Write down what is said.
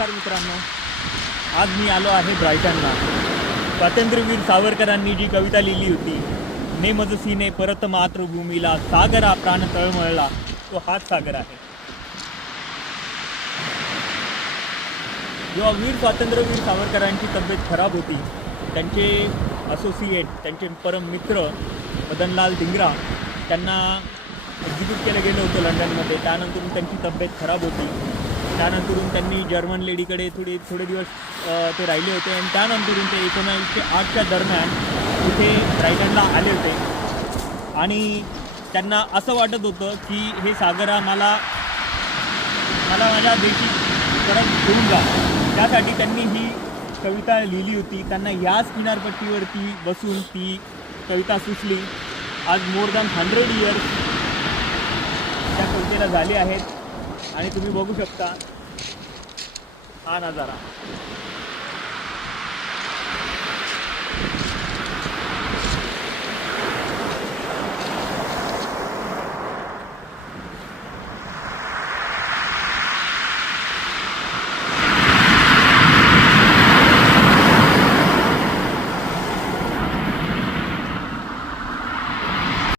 नमस्कार मित्रांनो, आज मी आलो आहे ब्रायटनला. स्वातंत्र्यवीर सावरकरांनी जी कविता लिहिली होती, ने मज सीने परत मातृभूमीला, सागरा प्राण तळमळला, तो हाच सागर आहे. जेव्हा स्वातंत्र्यवीर सावरकरांची तब्येत खराब होती, त्यांचे असोसिएट, त्यांचे परम मित्र मदनलाल धिंगरा त्यांना एक्झिक्यूट केलं गेलं होतं लंडनमध्ये. त्यानंतरून त्यांची तब्येत खराब होती. त्यानंतरून त्यांनी जर्मन लेडीकडे थोडे दिवस ते राहिले होते आणि त्यानंतरून ते 1908च्या दरम्यान इथे ब्रायटनला आले होते. आणि त्यांना असं वाटत होतं की हे सागरा मला माझ्या देशी परत घेऊन जा. त्यासाठी त्यांनी ही कविता लिहिली होती. त्यांना याच किनारपट्टीवरती बसून ती कविता सुचली. आज मोर दॅन 100 इयर्स त्या कवितेला झाले आहेत आणि तुम्ही बघू शकता हा नजारा.